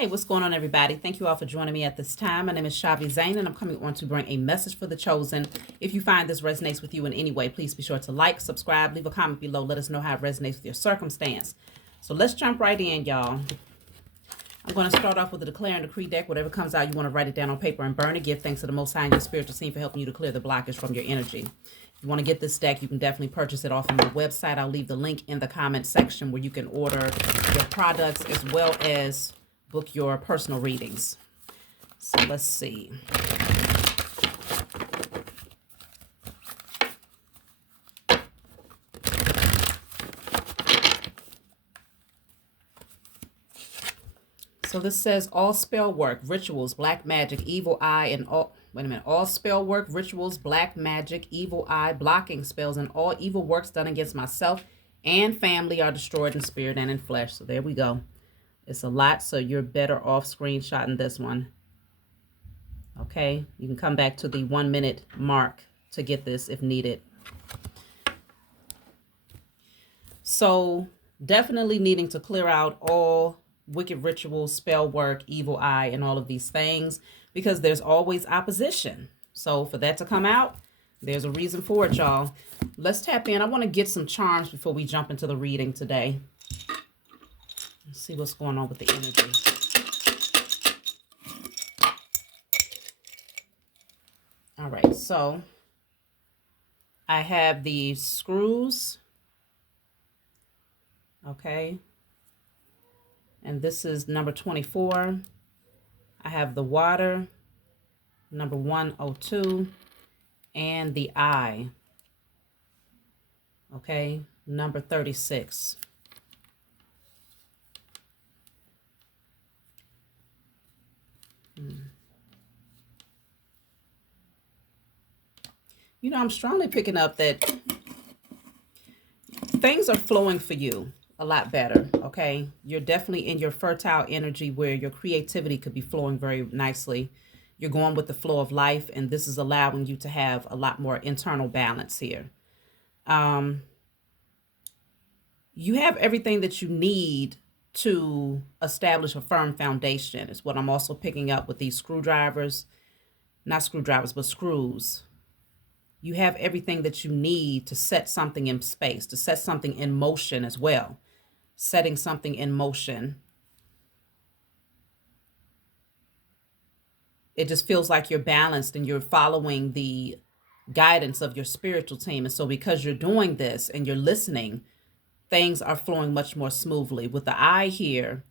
Hey, what's going on, everybody? Thank you all for joining me at this time. My name is Shavi Zane, and I'm coming on to bring a message for the chosen. If you find this resonates with you in any way, please be sure to like, subscribe, leave a comment below. Let us know how it resonates with your circumstance. So let's jump right in, y'all. I'm going to start off with the declare and decree deck. Whatever comes out, you want to write it down on paper and burn it. Give thanks to the Most High and your spiritual team for helping you to clear the blockage from your energy. If you want to get this deck, you can definitely purchase it off of my website. I'll leave the link in the comment section where you can order your products as well as book your personal readings. So let's see. So this says all spell work, rituals, black magic, evil eye, and all, all spell work, rituals, black magic, evil eye, blocking spells, and all evil works done against myself and family are destroyed in spirit and in flesh. So there we go. It's a lot, so you're better off screenshotting this one. Okay, you can come back to the 1 minute mark to get this if needed. So definitely needing to clear out all wicked rituals, spell work, evil eye, and all of these things, because there's always opposition. So for that to come out, there's a reason for it, y'all. Let's tap in. I want to get some charms before we jump into the reading today. Let's see what's going on with the energy. All right, so I have the screws. Okay. And this is number 24. I have the water, number 102, and the eye. Okay, number 36. You know, I'm strongly picking up that things are flowing for you a lot better, okay? You're definitely in your fertile energy where your creativity could be flowing very nicely. You're going with the flow of life, and this is allowing you to have a lot more internal balance here. You have everything that you need to establish a firm foundation, is what I'm also picking up with these screwdrivers. Not screwdrivers, but screws. You have everything that you need to set something in space, to set something in motion as well. Setting something in motion. It just feels like you're balanced and you're following the guidance of your spiritual team. And so because you're doing this and you're listening, things are flowing much more smoothly. With the eye here,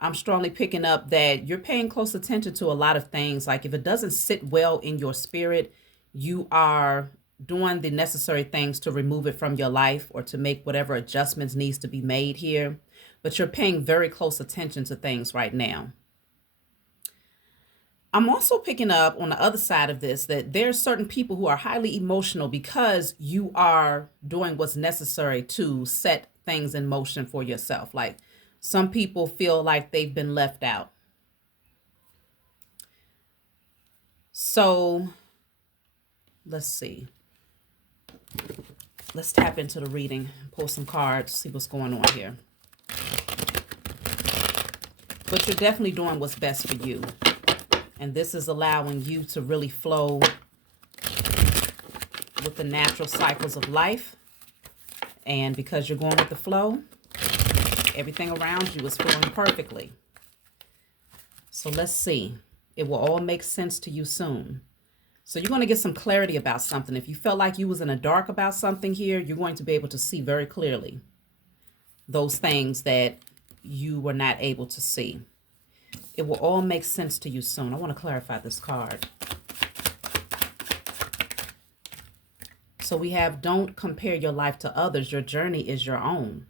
I'm strongly picking up that you're paying close attention to a lot of things. Like if it doesn't sit well in your spirit, you are doing the necessary things to remove it from your life or to make whatever adjustments needs to be made here. But you're paying very close attention to things right now. I'm also picking up on the other side of this that there are certain people who are highly emotional because you are doing what's necessary to set things in motion for yourself. Like some people feel like they've been left out. So let's see. Let's tap into the reading, pull some cards, see what's going on here. But you're definitely doing what's best for you. And this is allowing you to really flow with the natural cycles of life. And because you're going with the flow, everything around you is flowing perfectly. So let's see. It will all make sense to you soon. So you're going to get some clarity about something. If you felt like you was in the dark about something here, you're going to be able to see very clearly those things that you were not able to see. It will all make sense to you soon. I want to clarify this card. So we have, don't compare your life to others. Your journey is your own.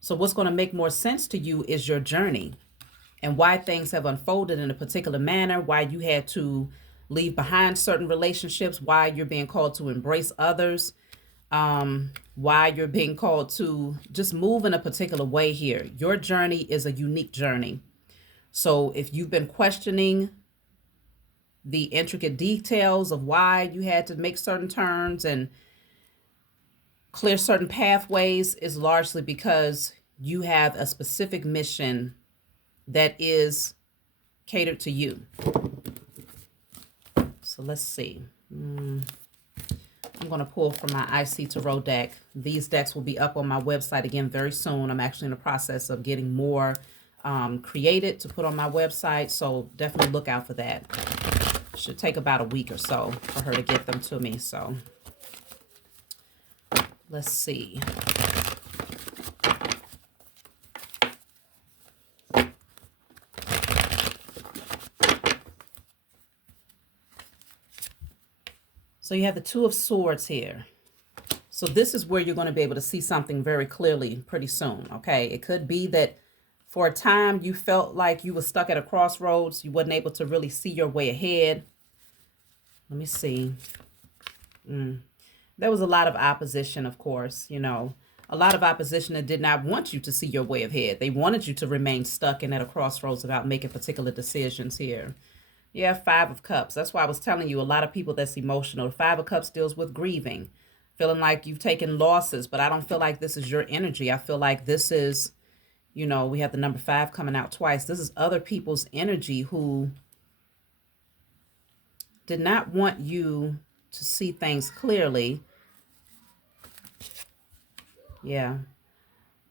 So what's going to make more sense to you is your journey and why things have unfolded in a particular manner, why you had to leave behind certain relationships, why you're being called to embrace others, why you're being called to just move in a particular way here. Your journey is a unique journey. So if you've been questioning the intricate details of why you had to make certain turns and clear certain pathways, is largely because you have a specific mission that is catered to you. So let's see. I'm going to pull from my IC Tarot deck. These decks will be up on my website again very soon. I'm actually in the process of getting more created to put on my website, so definitely look out for that. Should take about a week or so for her to get them to me. So let's see. So you have the Two of Swords here. So this is where you're going to be able to see something very clearly pretty soon, okay? It could be that for a time you felt like you were stuck at a crossroads. You wasn't able to really see your way ahead. Let me see. There was a lot of opposition, of course, you know. A lot of opposition that did not want you to see your way ahead. They wanted you to remain stuck and at a crossroads without making particular decisions here. Yeah, Five of Cups. That's why I was telling you, a lot of people that's emotional. Five of Cups deals with grieving, feeling like you've taken losses, but I don't feel like this is your energy. I feel like this is, you know, we have the number 5 coming out twice. This is other people's energy who did not want you to see things clearly. Yeah.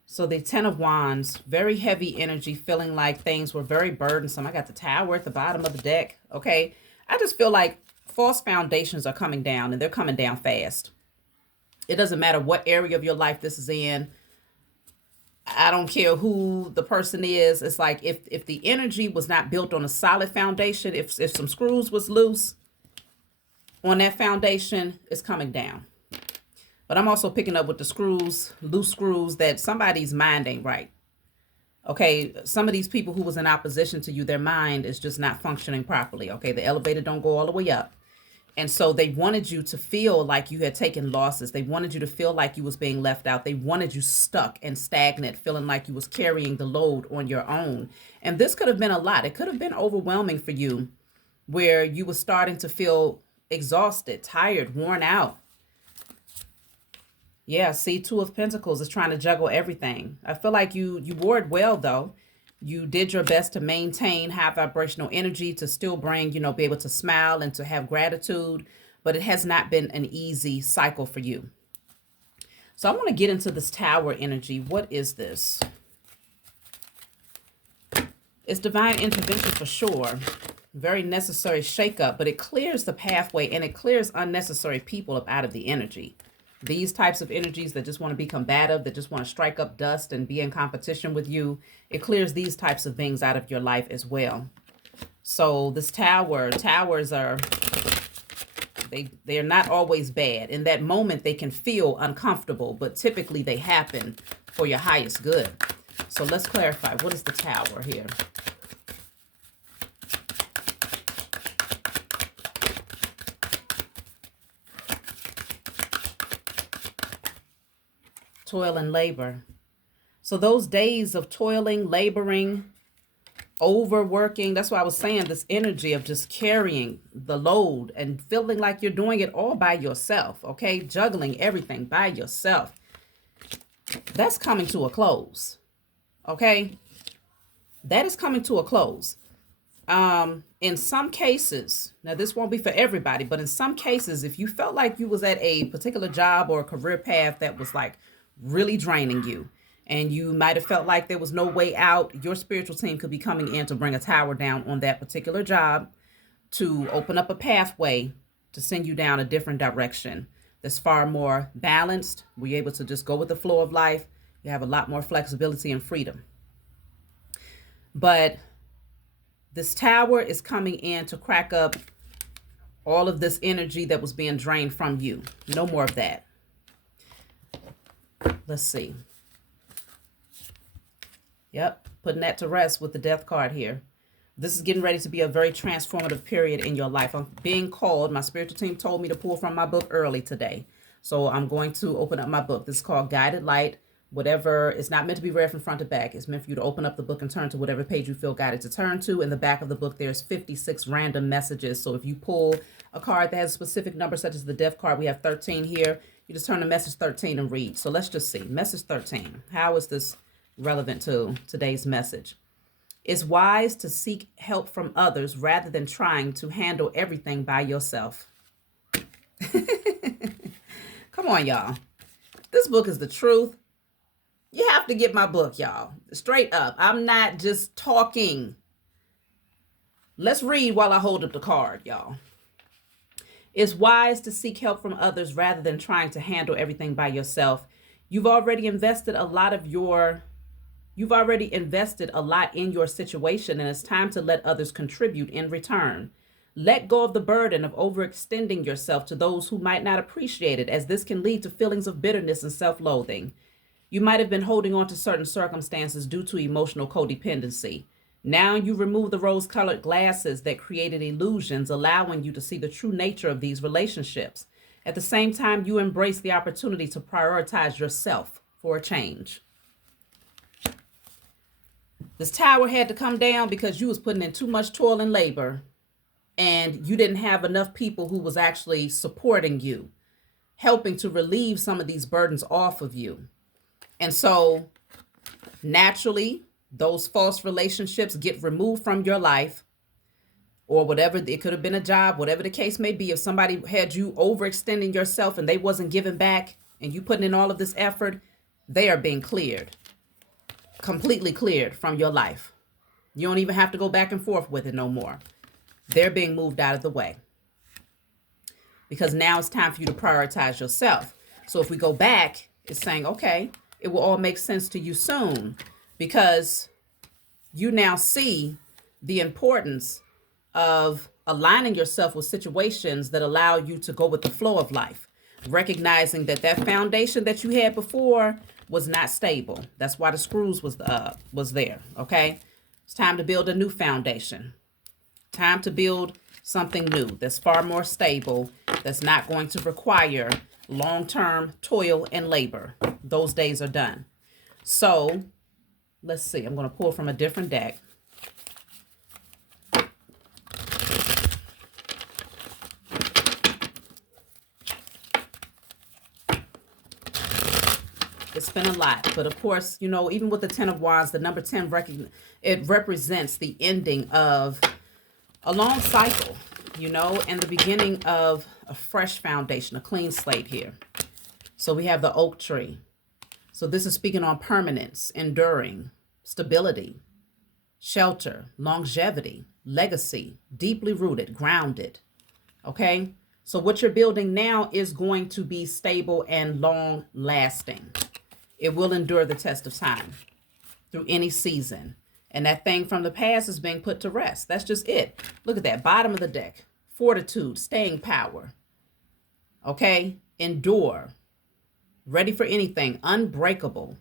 So the Ten of Wands, very heavy energy, feeling like things were very burdensome. I got the Tower at the bottom of the deck. Okay. I just feel like false foundations are coming down, and they're coming down fast. It doesn't matter what area of your life this is in. I don't care who the person is. It's like if the energy was not built on a solid foundation, if some screws was loose on that foundation, it's coming down. But I'm also picking up with the screws, loose screws, that somebody's mind ain't right. Okay, some of these people who was in opposition to you, their mind is just not functioning properly. Okay, the elevator don't go all the way up. And so they wanted you to feel like you had taken losses. They wanted you to feel like you was being left out. They wanted you stuck and stagnant, feeling like you was carrying the load on your own. And this could have been a lot. It could have been overwhelming for you, where you were starting to feel exhausted, tired, worn out. Yeah, see, Two of Pentacles is trying to juggle everything. I feel like you wore it well, though. You did your best to maintain high vibrational energy, to still bring, you know, be able to smile and to have gratitude. But it has not been an easy cycle for you. So I want to get into this Tower energy. What is this? It's divine intervention for sure. Very necessary shakeup, but it clears the pathway, and it clears unnecessary people up out of the energy. These types of energies that just want to be combative, that just want to strike up dust and be in competition with you, it clears these types of things out of your life as well. So this towers are, they're not always bad. In that moment, they can feel uncomfortable, but typically they happen for your highest good. So let's clarify. What is the Tower here? Toil and labor. So those days of toiling, laboring, overworking, that's why I was saying this energy of just carrying the load and feeling like you're doing it all by yourself, okay? Juggling everything by yourself. That's coming to a close, okay? That is coming to a close. In some cases, now this won't be for everybody, but in some cases, if you felt like you was at a particular job or a career path that was like really draining you, and you might have felt like there was no way out, your spiritual team could be coming in to bring a tower down on that particular job, to open up a pathway to send you down a different direction that's far more balanced, where you're able to just go with the flow of life. You have a lot more flexibility and freedom. But this Tower is coming in to crack up all of this energy that was being drained from you. No more of that. Let's see. Yep, putting that to rest with the Death card here. This is getting ready to be a very transformative period in your life. I'm being called. My spiritual team told me to pull from my book early today. So I'm going to open up my book. This is called Guided Light. Whatever, it's not meant to be read from front to back. It's meant for you to open up the book and turn to whatever page you feel guided to turn to. In the back of the book, there's 56 random messages. So if you pull a card that has a specific number, such as the Death card, we have 13 here. You just turn to message 13 and read. So let's just see. Message 13. How is this relevant to today's message? It's wise to seek help from others rather than trying to handle everything by yourself. Come on, y'all. This book is the truth. You have to get my book, y'all. Straight up. I'm not just talking. Let's read while I hold up the card, y'all. It's wise to seek help from others rather than trying to handle everything by yourself. You've already invested a lot in your situation, and it's time to let others contribute in return. Let go of the burden of overextending yourself to those who might not appreciate it, as this can lead to feelings of bitterness and self-loathing. You might have been holding on to certain circumstances due to emotional codependency. Now you remove the rose-colored glasses that created illusions, allowing you to see the true nature of these relationships. At the same time, you embrace the opportunity to prioritize yourself for a change. This tower had to come down because you was putting in too much toil and labor, and you didn't have enough people who was actually supporting you, helping to relieve some of these burdens off of you. And so naturally, those false relationships get removed from your life, or whatever. It could have been a job, whatever the case may be. If somebody had you overextending yourself and they wasn't giving back and you putting in all of this effort, they are being cleared, completely cleared from your life. You don't even have to go back and forth with it no more. They're being moved out of the way, because now it's time for you to prioritize yourself. So if we go back, it's saying, okay, it will all make sense to you soon, because you now see the importance of aligning yourself with situations that allow you to go with the flow of life, recognizing that that foundation that you had before was not stable. That's why the screws was there. Okay, it's time to build a new foundation. Time to build something new that's far more stable, that's not going to require long-term toil and labor. Those days are done. So let's see. I'm going to pull from a different deck. It's been a lot, but of course, you know, even with the 10 of Wands, the number 10, it represents the ending of a long cycle, you know, and the beginning of a fresh foundation, a clean slate here. So we have the oak tree. So this is speaking on permanence, enduring, stability, shelter, longevity, legacy, deeply rooted, grounded. Okay, so what you're building now is going to be stable and long lasting. It will endure the test of time through any season. And that thing from the past is being put to rest. That's just it. Look at that bottom of the deck. Fortitude, staying power. Okay, endure. Ready for anything, unbreakable.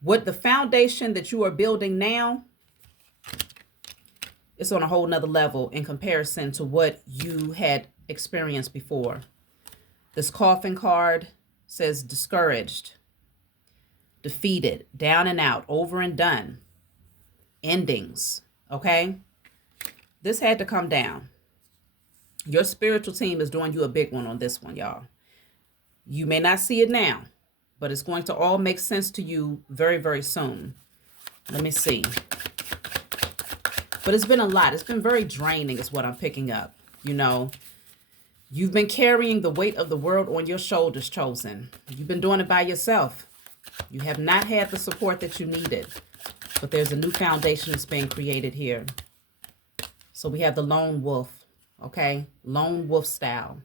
What the foundation that you are building now, it's on a whole nother level in comparison to what you had experienced before. This coffin card says discouraged, defeated, down and out, over and done, endings, okay? This had to come down. Your spiritual team is doing you a big one on this one, y'all. You may not see it now, but it's going to all make sense to you very, very soon. Let me see. But it's been a lot. It's been very draining is what I'm picking up. You know, you've been carrying the weight of the world on your shoulders, chosen. You've been doing it by yourself. You have not had the support that you needed. But there's a new foundation that's being created here. So we have the lone wolf, okay? Lone wolf style.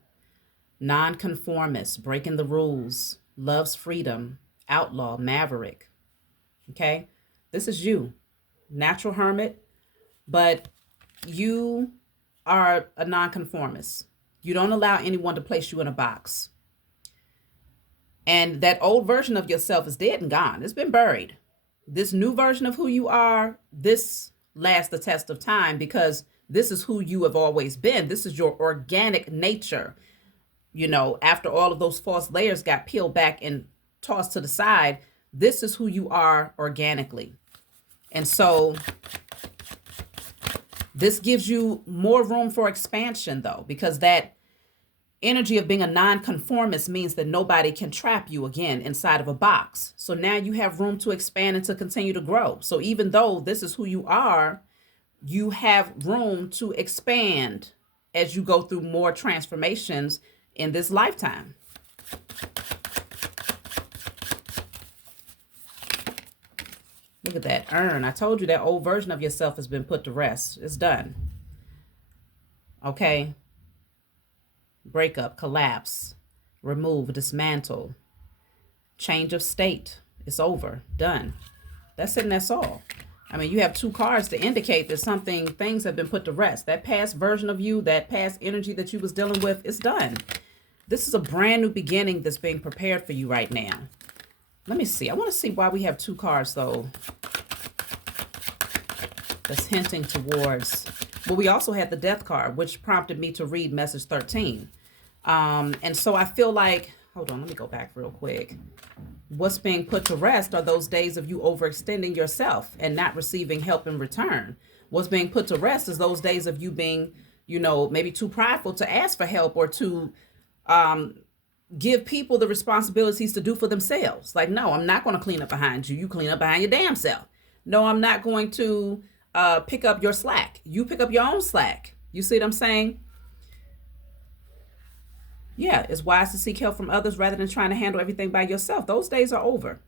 Nonconformist, breaking the rules, loves freedom, outlaw, maverick, okay? This is you, natural hermit, but you are a nonconformist. You don't allow anyone to place you in a box. And that old version of yourself is dead and gone. It's been buried. This new version of who you are, this lasts the test of time, because this is who you have always been. This is your organic nature. You know, after all of those false layers got peeled back and tossed to the side, this is who you are organically. And so this gives you more room for expansion, though, because that Energy of being a nonconformist means that nobody can trap you again inside of a box. So now you have room to expand and to continue to grow. So even though this is who you are, you have room to expand as you go through more transformations in this lifetime. Look at that urn. I told you that old version of yourself has been put to rest. It's done. Okay. Breakup, collapse, remove, dismantle, change of state. It's over. Done. That's it and that's all. I mean, you have two cards to indicate that things have been put to rest. That past version of you, that past energy that you was dealing with, is done. This is a brand new beginning that's being prepared for you right now. Let me see. I want to see why we have two cards, though, that's hinting towards... Well, we also had the death card, which prompted me to read message 13. And so I feel like... Hold on, let me go back real quick. What's being put to rest are those days of you overextending yourself and not receiving help in return. What's being put to rest is those days of you being, maybe too prideful to ask for help or to give people the responsibilities to do for themselves. Like, no, I'm not going to clean up behind you. You clean up behind your damn self. No, I'm not going to pick up your slack. You pick up your own slack. You see what I'm saying? Yeah, it's wise to seek help from others rather than trying to handle everything by yourself. Those days are over.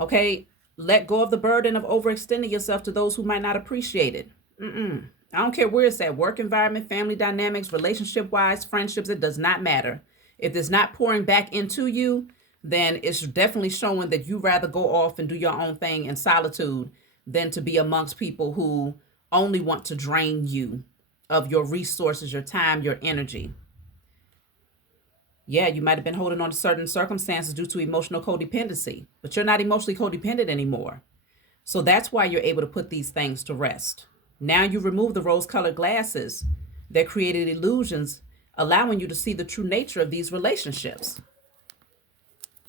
Okay, let go of the burden of overextending yourself to those who might not appreciate it. I don't care where it's at, work environment, family dynamics, relationship-wise, friendships, it does not matter. If it's not pouring back into you, then it's definitely showing that you rather go off and do your own thing in solitude than to be amongst people who only want to drain you of your resources, your time, your energy. Yeah, you might have been holding on to certain circumstances due to emotional codependency, but you're not emotionally codependent anymore. So that's why you're able to put these things to rest. Now you remove the rose-colored glasses that created illusions, allowing you to see the true nature of these relationships.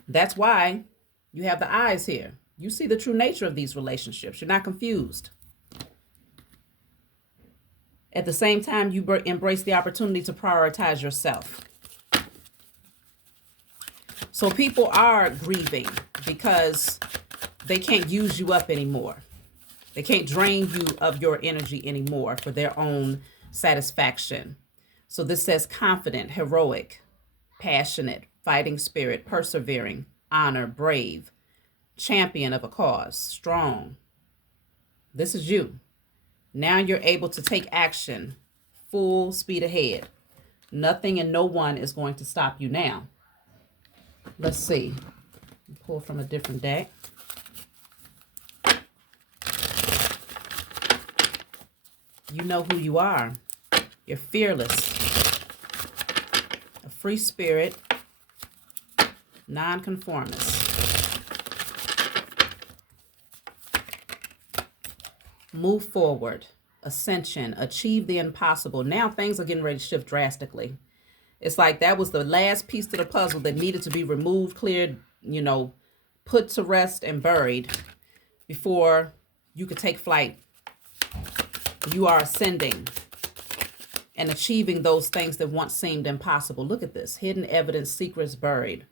That's why you have the eyes here. You see the true nature of these relationships. You're not confused. At the same time, you embrace the opportunity to prioritize yourself. So people are grieving because they can't use you up anymore. They can't drain you of your energy anymore for their own satisfaction. So this says confident, heroic, passionate, fighting spirit, persevering, honor, brave, champion of a cause, strong. This is you. Now you're able to take action, full speed ahead. Nothing and no one is going to stop you now. Let's see. Pull from a different deck. You know who you are. You're fearless. A free spirit. Nonconformist. Move forward. Ascension. Achieve the impossible. Now things are getting ready to shift drastically. It's like that was the last piece to the puzzle that needed to be removed, cleared, put to rest and buried before you could take flight. You are ascending and achieving those things that once seemed impossible. Look at this. Hidden evidence, secrets buried.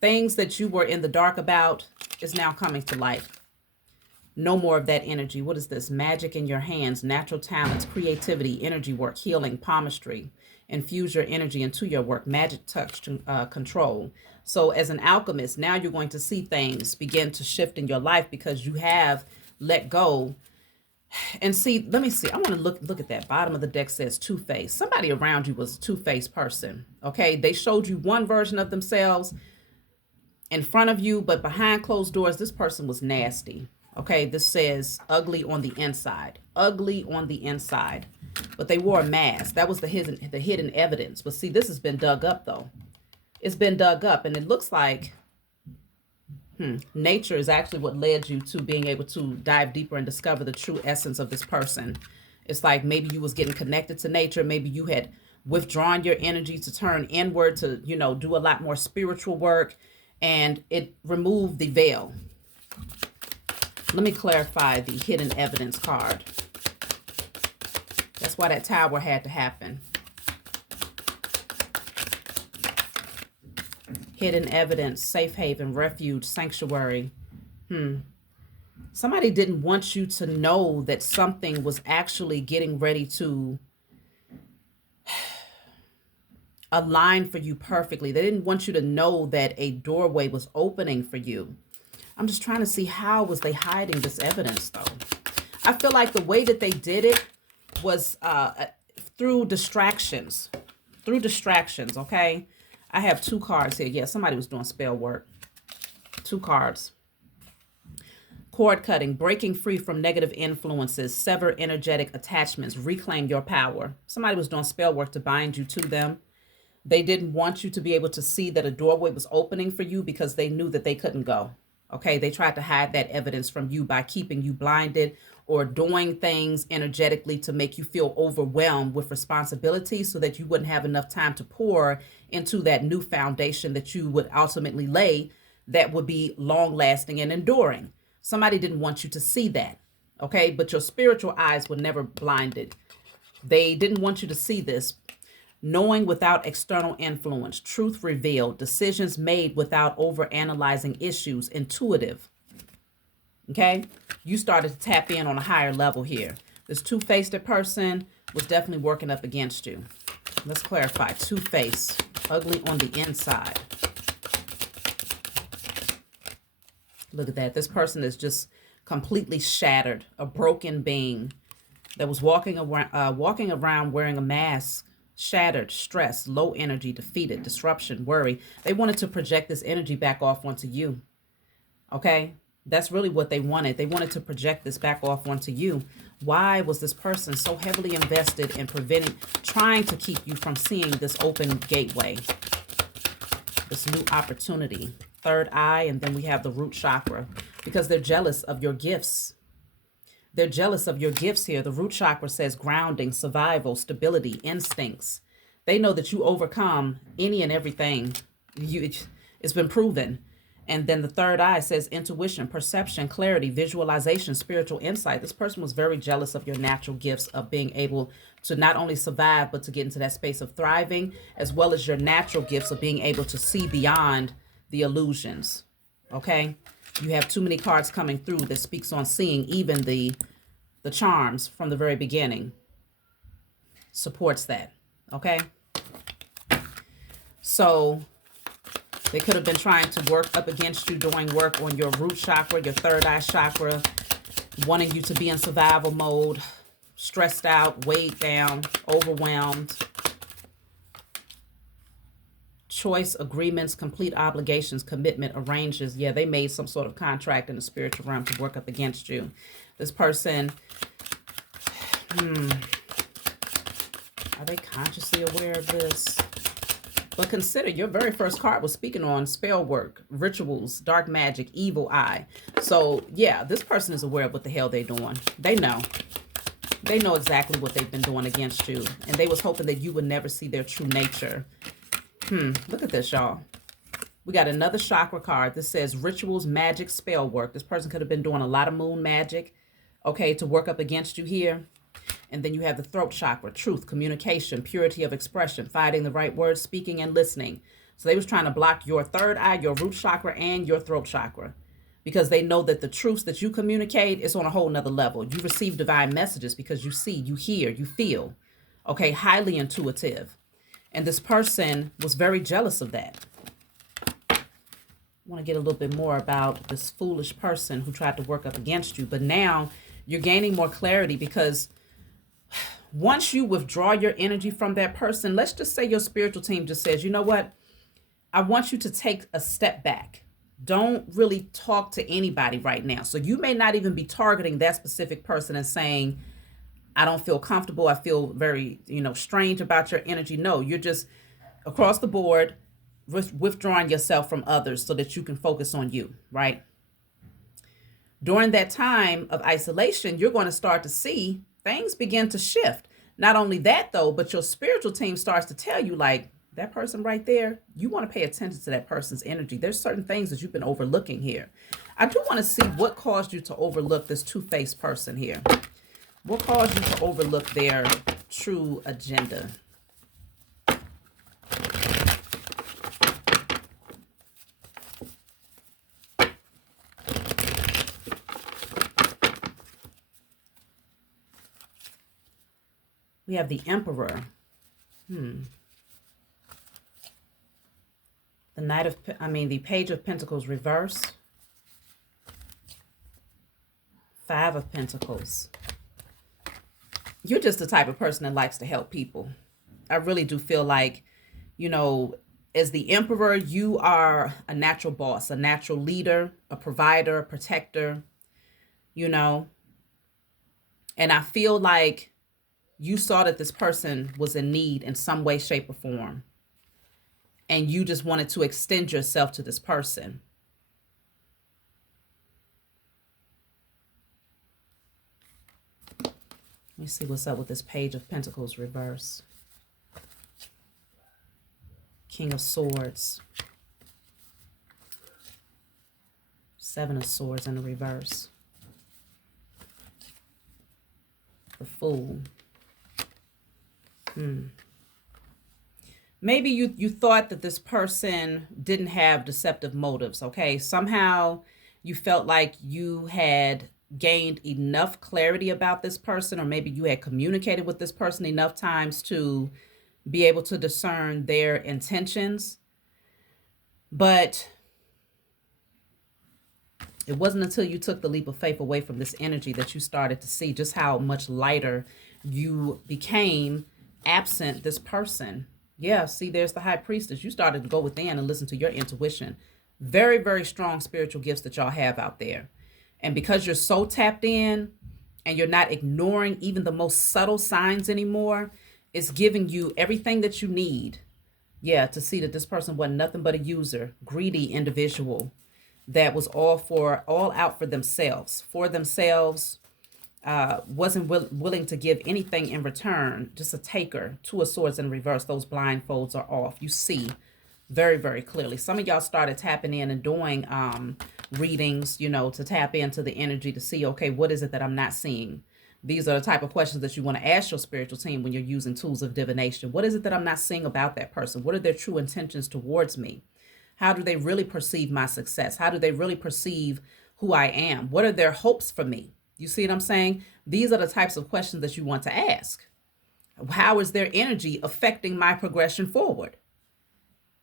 Things that you were in the dark about is now coming to light. No more of that energy. What is this? Magic in your hands, natural talents, creativity, energy work, healing, palmistry. Infuse your energy into your work, magic touch, control. So as an alchemist, now you're going to see things begin to shift in your life because you have let go. And see, let me see. I want to look at that. Bottom of the deck says two-faced. Somebody around you was a two-faced person. Okay, they showed you one version of themselves in front of you, but behind closed doors, this person was nasty. Okay, this says ugly on the inside. Ugly on the inside. But they wore a mask. That was the hidden evidence. But see, this has been dug up, though. It's been dug up, and it looks like nature is actually what led you to being able to dive deeper and discover the true essence of this person. It's like maybe you was getting connected to nature. Maybe you had withdrawn your energy to turn inward to, do a lot more spiritual work, and it removed the veil. Let me clarify the hidden evidence card. That's why that tower had to happen. Hidden evidence, safe haven, refuge, sanctuary. Somebody didn't want you to know that something was actually getting ready to align for you perfectly. They didn't want you to know that a doorway was opening for you. I'm just trying to see, how was they hiding this evidence though? I feel like the way that they did it was through distractions. Through distractions, okay? I have 2 cards here. Yeah, somebody was doing spell work. 2 cards. Cord cutting, breaking free from negative influences, sever energetic attachments, reclaim your power. Somebody was doing spell work to bind you to them. They didn't want you to be able to see that a doorway was opening for you because they knew that they couldn't go. Okay, they tried to hide that evidence from you by keeping you blinded or doing things energetically to make you feel overwhelmed with responsibility so that you wouldn't have enough time to pour into that new foundation that you would ultimately lay that would be long lasting and enduring. Somebody didn't want you to see that. Okay, but your spiritual eyes were never blinded. They didn't want you to see this. Knowing without external influence, truth revealed, decisions made without over-analyzing issues, intuitive. Okay? You started to tap in on a higher level here. This two-faced person was definitely working up against you. Let's clarify. Two-faced, ugly on the inside. Look at that. This person is just completely shattered, a broken being that was walking around wearing a mask. Shattered, stressed, low energy, defeated, disruption, worry. They wanted to project this energy back off onto you. Okay? That's really what they wanted. They wanted to project this back off onto you. Why was this person so heavily invested in trying to keep you from seeing this open gateway? This new opportunity. Third eye, and then we have the root chakra. Because they're jealous of your gifts. They're jealous of your gifts here. The root chakra says grounding, survival, stability, instincts. They know that you overcome any and everything. It's been proven. And then the third eye says intuition, perception, clarity, visualization, spiritual insight. This person was very jealous of your natural gifts of being able to not only survive, but to get into that space of thriving, as well as your natural gifts of being able to see beyond the illusions. Okay? You have too many cards coming through that speaks on seeing even the charms from the very beginning. Supports that. Okay? So they could have been trying to work up against you, doing work on your root chakra, your third eye chakra, wanting you to be in survival mode, stressed out, weighed down, overwhelmed. Choice, agreements, complete obligations, commitment, arranges. Yeah, they made some sort of contract in the spiritual realm to work up against you. This person, are they consciously aware of this? But consider, your very first card was speaking on spell work, rituals, dark magic, evil eye. So yeah, this person is aware of what the hell they're doing. They know. They know exactly what they've been doing against you. And they was hoping that you would never see their true nature. Look at this, y'all. We got another chakra card that says rituals, magic, spell work. This person could have been doing a lot of moon magic, okay, to work up against you here. And then you have the throat chakra, truth, communication, purity of expression, finding the right words, speaking and listening. So they was trying to block your third eye, your root chakra, and your throat chakra, because they know that the truths that you communicate is on a whole nother level. You receive divine messages because you see, you hear, you feel, okay, highly intuitive. And this person was very jealous of that. I want to get a little bit more about this foolish person who tried to work up against you. But now you're gaining more clarity, because once you withdraw your energy from that person, let's just say your spiritual team just says, you know what? I want you to take a step back. Don't really talk to anybody right now. So you may not even be targeting that specific person and saying, I don't feel comfortable. I feel very, strange about your energy. No, you're just across the board withdrawing yourself from others so that you can focus on you, right? During that time of isolation, you're going to start to see things begin to shift. Not only that, though, but your spiritual team starts to tell you, like, that person right there, you want to pay attention to that person's energy. There's certain things that you've been overlooking here. I do want to see what caused you to overlook this two-faced person here. What caused you to overlook their true agenda? We have the Emperor. The Page of Pentacles reverse. Five of Pentacles. You're just the type of person that likes to help people. I really do feel like, you know, as the Emperor, you are a natural boss, a natural leader, a provider, a protector, you know. And I feel like you saw that this person was in need in some way, shape, or form. And you just wanted to extend yourself to this person. Let me see what's up with this Page of Pentacles reverse. King of Swords. Seven of Swords in the reverse. The Fool. Maybe you thought that this person didn't have deceptive motives, okay? Somehow you felt like you had gained enough clarity about this person, or maybe you had communicated with this person enough times to be able to discern their intentions. But it wasn't until you took the leap of faith away from this energy that you started to see just how much lighter you became absent this person. Yeah, see, there's the High Priestess. You started to go within and listen to your intuition. Very, very strong spiritual gifts that y'all have out there. And because you're so tapped in and you're not ignoring even the most subtle signs anymore, it's giving you everything that you need, yeah, to see that this person wasn't nothing but a user, greedy individual that was all out for themselves, wasn't willing to give anything in return, just a taker. Two of Swords in reverse. Those blindfolds are off. You see very, very clearly. Some of y'all started tapping in and doing readings, you know, to tap into the energy to see, okay, what is it that I'm not seeing? These are the type of questions that you want to ask your spiritual team when you're using tools of divination. What is it that I'm not seeing about that person? What are their true intentions towards me? How do they really perceive my success? How do they really perceive who I am? What are their hopes for me? You see what I'm saying? These are the types of questions that you want to ask. How is their energy affecting my progression forward?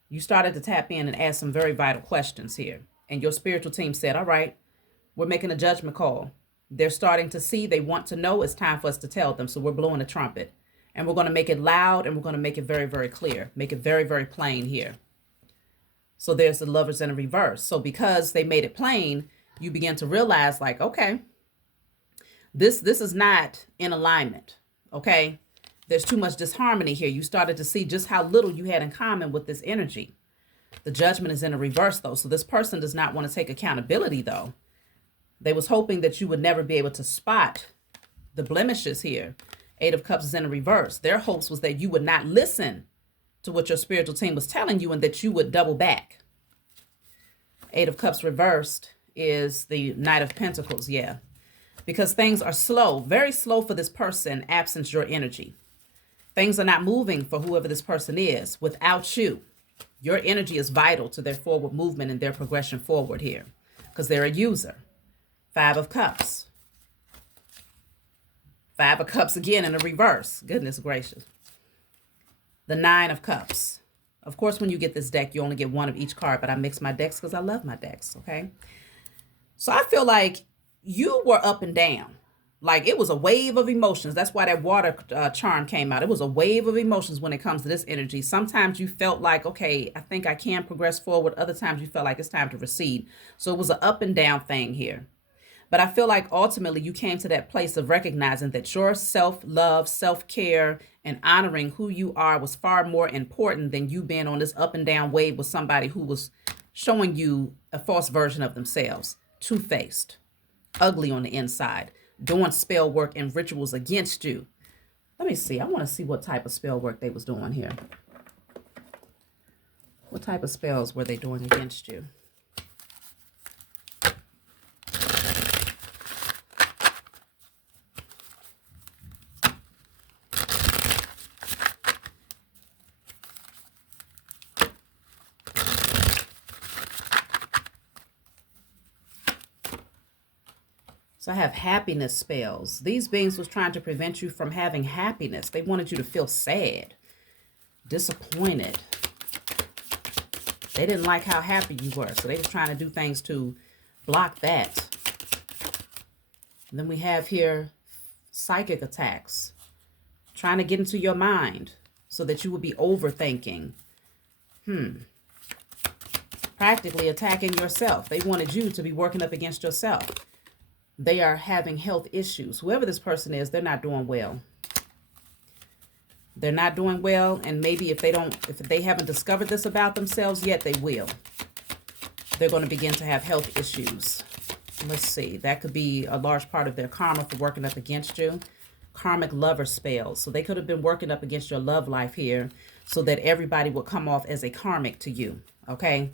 You started to tap in and ask some very vital questions here. And your spiritual team said, all right, we're making a judgment call. They're starting to see, they want to know, it's time for us to tell them. So we're blowing a trumpet. And we're going to make it loud, and we're going to make it very, very clear. Make it very, very plain here. So there's the Lovers in reverse. So because they made it plain, you begin to realize, like, okay, this is not in alignment, okay? There's too much disharmony here. You started to see just how little you had in common with this energy. The Judgment is in a reverse, though. So this person does not want to take accountability, though. They was hoping that you would never be able to spot the blemishes here. Eight of Cups is in a reverse. Their hopes was that you would not listen to what your spiritual team was telling you and that you would double back. Eight of Cups reversed is the Knight of Pentacles, yeah. Because things are slow, very slow for this person, absent your energy. Things are not moving for whoever this person is without you. Your energy is vital to their forward movement and their progression forward here because they're a user. Five of Cups. Five of Cups again in a reverse. Goodness gracious. The Nine of Cups. Of course, when you get this deck, you only get one of each card, but I mix my decks because I love my decks, okay? So I feel like you were up and down. Like it was a wave of emotions. That's why that water charm came out. It was a wave of emotions when it comes to this energy. Sometimes you felt like, okay, I think I can progress forward. Other times you felt like it's time to recede. So it was an up and down thing here. But I feel like ultimately you came to that place of recognizing that your self-love, self-care, and honoring who you are was far more important than you being on this up and down wave with somebody who was showing you a false version of themselves. Two-faced, ugly on the inside, doing spell work and rituals against you. Let me see. I want to see what type of spell work they was doing here. What type of spells were they doing against you? So I have happiness spells. These beings was trying to prevent you from having happiness. They wanted you to feel sad, disappointed. They didn't like how happy you were. So they was trying to do things to block that. And then we have here psychic attacks. Trying to get into your mind so that you would be overthinking. Practically attacking yourself. They wanted you to be working up against yourself. They are having health issues. Whoever this person is, they're not doing well. They're not doing well, and maybe if they haven't discovered this about themselves yet, they will. They're going to begin to have health issues. Let's see. That could be a large part of their karma for working up against you. Karmic lover spells. So they could have been working up against your love life here so that everybody would come off as a karmic to you. Okay.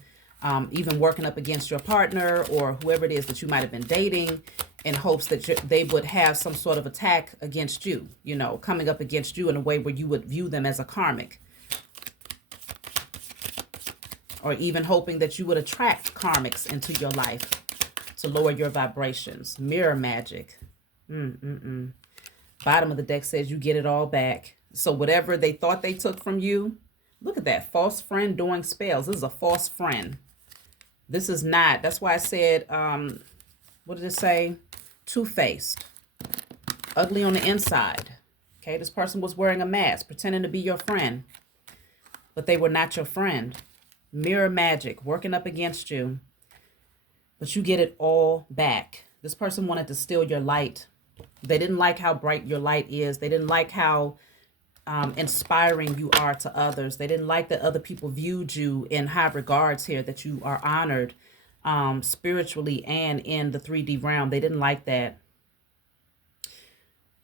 Even working up against your partner or whoever it is that you might have been dating in hopes that they would have some sort of attack against you, you know, coming up against you in a way where you would view them as a karmic. Or even hoping that you would attract karmics into your life to lower your vibrations. Mirror magic. Bottom of the deck says you get it all back. So whatever they thought they took from you, look at that. False friend doing spells. This is a false friend. This is not. That's why I said, what did it say? Two-faced. Ugly on the inside. Okay, this person was wearing a mask, pretending to be your friend. But they were not your friend. Mirror magic, working up against you. But you get it all back. This person wanted to steal your light. They didn't like how bright your light is. They didn't like how inspiring you are to others. They didn't like that other people viewed you in high regards here, that you are honored spiritually and in the 3D realm. They didn't like that.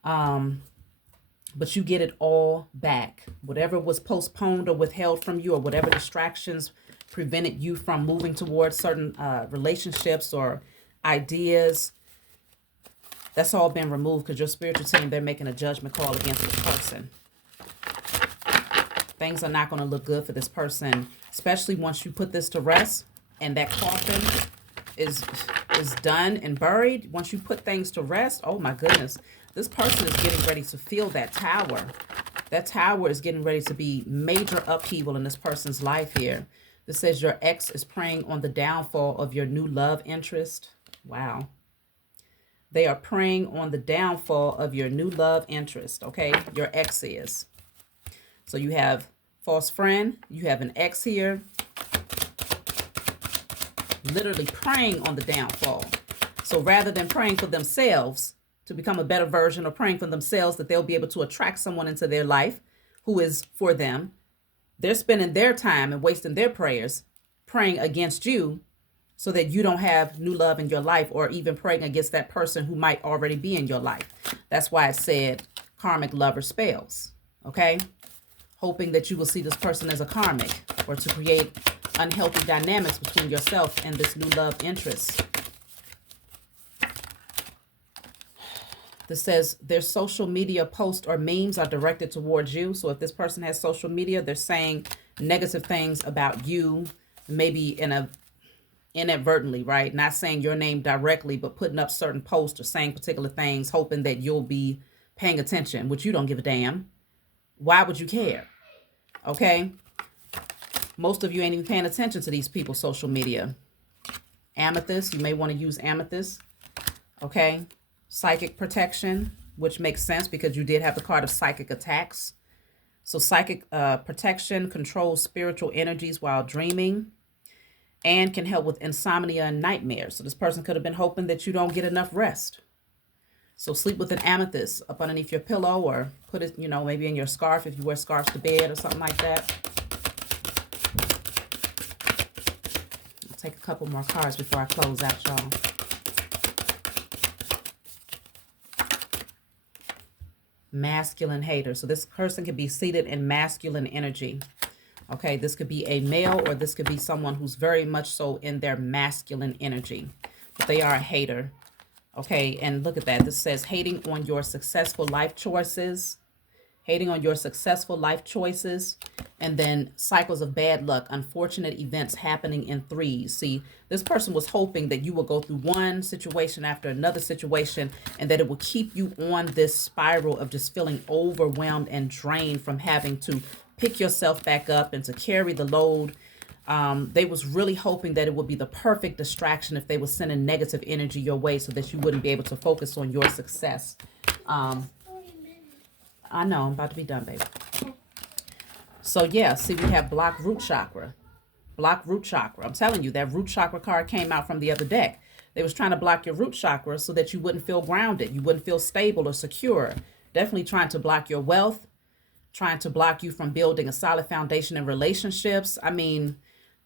But you get it all back. Whatever was postponed or withheld from you, or whatever distractions prevented you from moving towards certain relationships or ideas, that's all been removed because your spiritual team, they're making a judgment call against this person. Things are not going to look good for this person, especially once you put this to rest and that coffin is done and buried. Once you put things to rest, oh my goodness, this person is getting ready to feel that tower. That tower is getting ready to be major upheaval in this person's life here. This says your ex is preying on the downfall of your new love interest. Wow. They are preying on the downfall of your new love interest, okay? Your ex is. So you have false friend, you have an ex here, literally preying on the downfall. So rather than praying for themselves to become a better version, or praying for themselves that they'll be able to attract someone into their life who is for them, they're spending their time and wasting their prayers praying against you so that you don't have new love in your life, or even praying against that person who might already be in your life. That's why it said karmic lover spells, okay? Hoping that you will see this person as a karmic, or to create unhealthy dynamics between yourself and this new love interest. This says their social media posts or memes are directed towards you. So if this person has social media, they're saying negative things about you, maybe inadvertently, right? Not saying your name directly, but putting up certain posts or saying particular things, hoping that you'll be paying attention, which you don't give a damn. Why would you care? Okay. Most of you ain't even paying attention to these people's social media. Amethyst, you may want to use amethyst. Okay. Psychic protection, which makes sense because you did have the card of psychic attacks. So psychic protection controls spiritual energies while dreaming and can help with insomnia and nightmares. So this person could have been hoping that you don't get enough rest. So sleep with an amethyst up underneath your pillow, or put it, you know, maybe in your scarf if you wear scarves to bed or something like that. I'll take a couple more cards before I close out, y'all. Masculine hater. So this person could be seated in masculine energy. Okay, this could be a male, or this could be someone who's very much so in their masculine energy. But they are a hater. Okay, and look at that. This says hating on your successful life choices, hating on your successful life choices, and then cycles of bad luck, unfortunate events happening in threes. See, this person was hoping that you will go through one situation after another situation, and that it will keep you on this spiral of just feeling overwhelmed and drained from having to pick yourself back up and to carry the load. They was really hoping that it would be the perfect distraction if they were sending negative energy your way so that you wouldn't be able to focus on your success. I know, I'm about to be done, baby. So yeah, see, we have blocked root chakra. Blocked root chakra. I'm telling you, that root chakra card came out from the other deck. They was trying to block your root chakra so that you wouldn't feel grounded. You wouldn't feel stable or secure. Definitely trying to block your wealth. Trying to block you from building a solid foundation in relationships. I mean,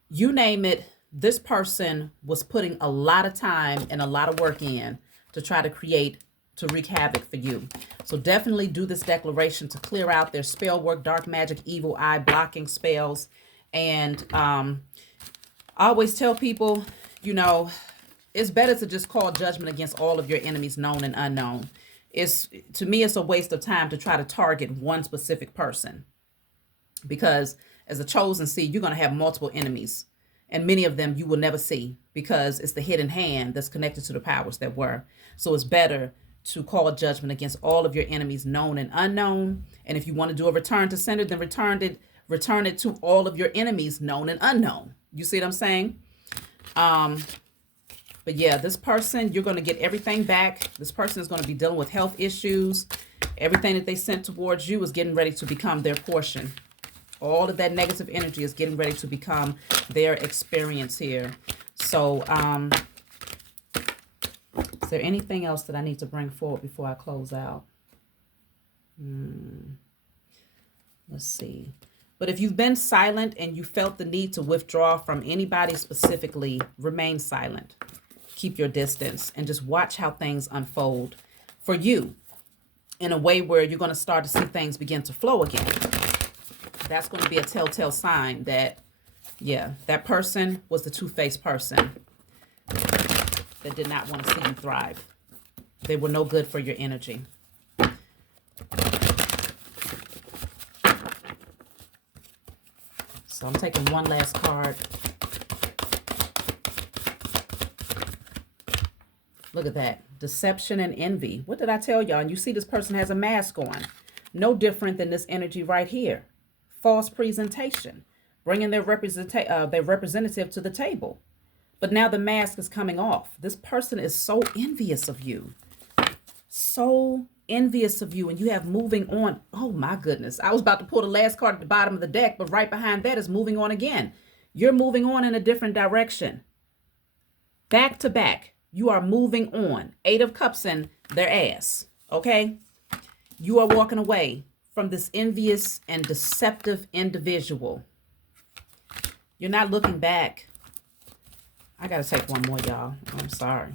you name it, this person was putting a lot of time and a lot of work in to try to wreak havoc for you. So definitely do this declaration to clear out their spell work, dark magic, evil eye, blocking spells. And I always tell people, you know, it's better to just call judgment against all of your enemies, known and unknown. To me, it's a waste of time to try to target one specific person, because as a chosen seed, you're going to have multiple enemies, and many of them you will never see because it's the hidden hand that's connected to the powers that were. So it's better to call judgment against all of your enemies, known and unknown. And if you want to do a return to sender, then return it to all of your enemies, known and unknown. You see what I'm saying? But yeah, this person, you're going to get everything back. This person is going to be dealing with health issues. Everything that they sent towards you is getting ready to become their portion. All of that negative energy is getting ready to become their experience here. So, is there anything else that I need to bring forward before I close out? Let's see. But if you've been silent and you felt the need to withdraw from anybody specifically, remain silent. Keep your distance and just watch how things unfold for you in a way where you're going to start to see things begin to flow again. That's going to be a telltale sign that, yeah, that person was the two-faced person that did not want to see you thrive. They were no good for your energy. So I'm taking one last card. Look at that. Deception and envy. What did I tell y'all? And you see this person has a mask on. No different than this energy right here. False presentation. Bringing their representative to the table. But now the mask is coming off. This person is so envious of you. So envious of you. And you have moving on. Oh my goodness. I was about to pull the last card at the bottom of the deck, but right behind that is moving on again. You're moving on in a different direction. Back to back. You are moving on. 8 of Cups in their ass. Okay? You are walking away from this envious and deceptive individual. You're not looking back. I got to take one more, y'all. I'm sorry.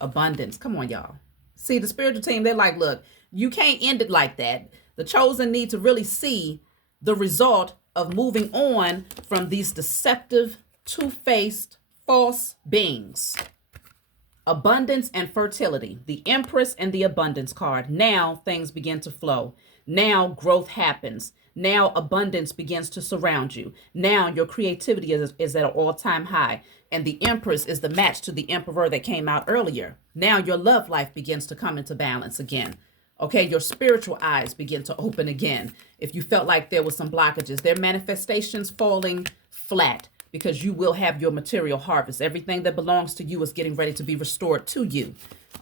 Abundance. Come on, y'all. See, the spiritual team, they're like, look, you can't end it like that. The chosen need to really see the result of moving on from these deceptive, two-faced, false beings. Abundance and fertility. The Empress and the Abundance card. Now things begin to flow. Now growth happens. Now abundance begins to surround you. Now your creativity is at an all-time high. And the Empress is the match to the Emperor that came out earlier. Now your love life begins to come into balance again. Okay, your spiritual eyes begin to open again. If you felt like there was some blockages, their manifestations falling flat, because you will have your material harvest. Everything that belongs to you is getting ready to be restored to you.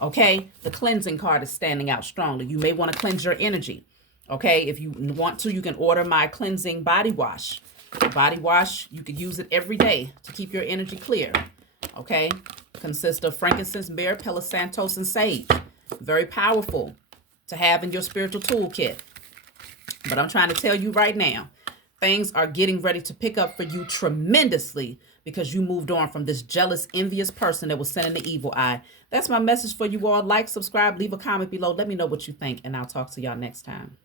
Okay, the cleansing card is standing out strongly. You may want to cleanse your energy. Okay, if you want to, you can order my cleansing body wash. Body wash, you could use it every day to keep your energy clear. Okay, consists of frankincense, myrrh, Palo Santos, and sage. Very powerful to have in your spiritual toolkit. But I'm trying to tell you right now, things are getting ready to pick up for you tremendously because you moved on from this jealous, envious person that was sending the evil eye. That's my message for you all. Like, subscribe, leave a comment below. Let me know what you think, and I'll talk to y'all next time.